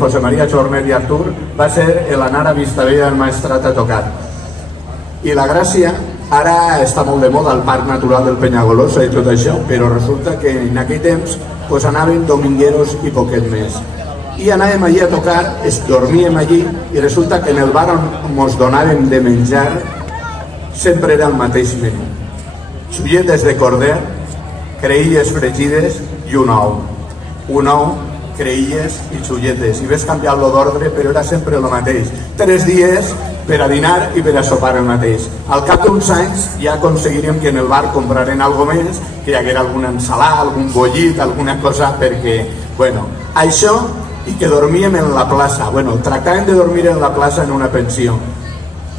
José María Jornet i Artur va ser l'anar a Vistabella del Maestrat a tocar. I la Gràcia, ara està molt de moda el Parc Natural del Penyagolosa i tot això, però resulta que en aquell temps pues, anaven domingueros i poquet més. I anàvem allí a tocar, dormíem allí i resulta que en el bar on ens donàvem de menjar sempre era el mateix menú. Xulletes de corder, creïlles fregides i un ou. Un ou, creïlles i xulletes. I ves canviant-lo d'ordre, però era sempre el mateix. 3 dies per a dinar i per a sopar el mateix. Al cap d'uns anys ja aconseguiríem que en el bar compraren alguna més, que hi haguera alguna ensalada, algun bollit, alguna cosa, perquè, bueno, això i que dormíem en la plaça. Bueno, tractàvem de dormir en la plaça en una pensió.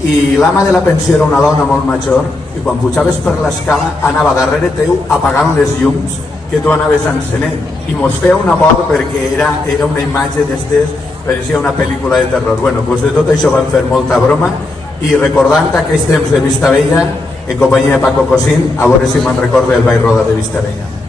I l'ama de la pensió era una dona molt major i quan pujaves per l'escala anava darrere teu apagant les llums que tu anaves encenent i mos feia una por perquè era una imatge d'estes, pareixia una pel·lícula de terror. Bueno, doncs de tot això van fer molta broma i recordant aquells temps de Vistabella en companyia de Paco Cosín, a veure si me'n recorda el Ball Roda de Vistabella.